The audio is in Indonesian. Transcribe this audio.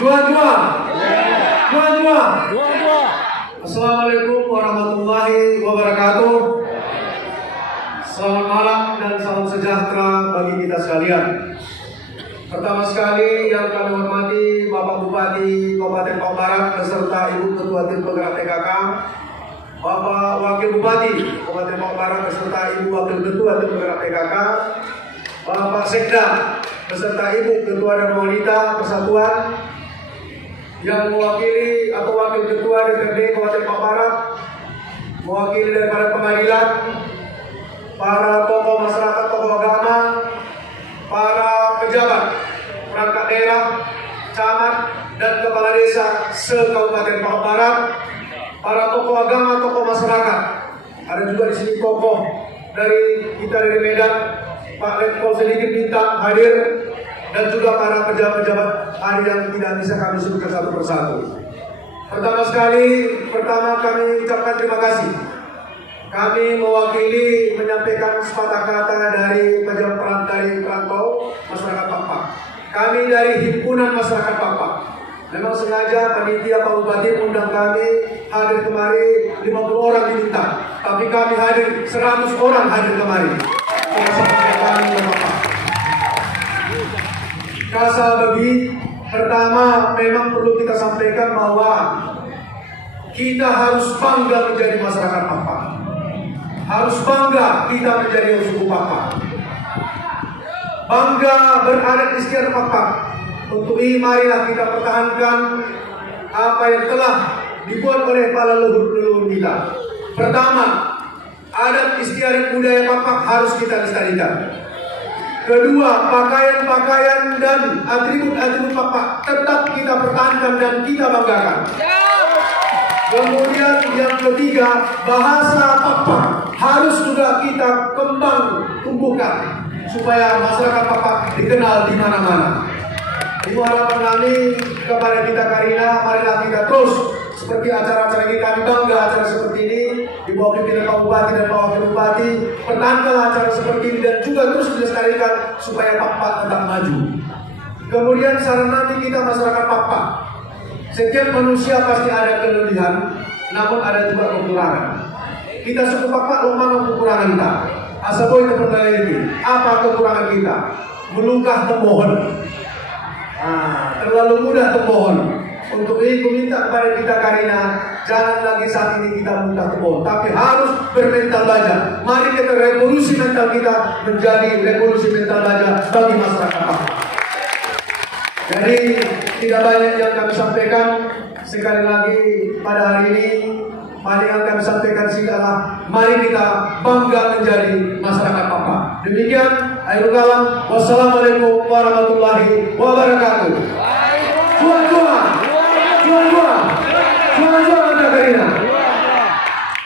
Juang-juang. Juang-juang. Assalamualaikum warahmatullahi wabarakatuh. Selamat malam dan salam sejahtera bagi kita sekalian. Pertama sekali yang kami hormati Bapak Bupati Kabupaten Papua Barat beserta Ibu Ketua Tim Penggerak PKK, Bapak Wakil Bupati Kabupaten Papua Barat beserta Ibu Wakil Ketua Tim Penggerak PKK, Bapak Sekda beserta Ibu Ketua dan Wanita Persatuan, yang mewakili atau Wakil Ketua DPRD Kabupaten Papua Barat, mewakili daripada pengadilan, para tokoh masyarakat, tokoh agama, para pejabat, perangkat daerah, camat, dan kepala desa se-Kabupaten Papua Barat, para tokoh agama, tokoh masyarakat. Ada juga di sini tokoh dari kita dari Medan, Pak Letkol sedikit Bintang hadir, dan juga para pejabat-pejabat hari yang tidak bisa kami sebutkan satu persatu. Pertama kami ucapkan terima kasih. Kami mewakili menyampaikan sepatah kata dari pejabat perantau masyarakat Papua. Kami dari Himpunan Masyarakat Papua. Memang sengaja panitia Pak Bupati undang kami hadir kemari 50 orang diminta, tapi kami hadir 100 orang hadir kemari. Kasa bagi pertama memang perlu kita sampaikan bahwa kita harus bangga menjadi masyarakat Papua. Harus bangga kita menjadi suku Papua. Bangga beradat istiadat Papua. Untuk ini marilah kita pertahankan apa yang telah dibuat oleh para leluhur kita. Pertama, adat istiadat budaya Papua harus kita lestarikan. Kedua, pakaian-pakaian dan atribut-atribut Papua tetap kita pertahankan dan kita banggakan. Kemudian yang ketiga, bahasa Papua harus juga kita tumbuhkan supaya masyarakat Papua dikenal di mana-mana. Ibu harapan kami kepada kita Karina, marilah kita terus seperti acara-acara ini, kami bangga acara seperti ini di bawah pimpinan Pak Bupati dan Pak Wakil Bupati. Pertahankan acara seperti ini dan juga terus dilestarikan supaya Papua tetap maju. Kemudian saran nanti kita masyarakat Papua, setiap manusia pasti ada kelebihan, namun ada juga kekurangan. Kita suku Papua mana kekurangan kita? Asaboy itu pertanyaan ini, apa kekurangan kita? Melungkah termohon. Terlalu mudah termohon. Untuk itu minta kepada kita Karina, jangan lagi saat ini kita mudah termohon, tapi harus bermental baja. Mari kita revolusi mental kita menjadi revolusi mental baja bagi masyarakat Papua. Jadi tidak banyak yang kami sampaikan. Sekali lagi pada hari ini, mari yang kami sampaikan adalah mari kita bangga menjadi masyarakat Papua. Demikian, akhirul kalam. Wassalamualaikum warahmatullahi wabarakatuh.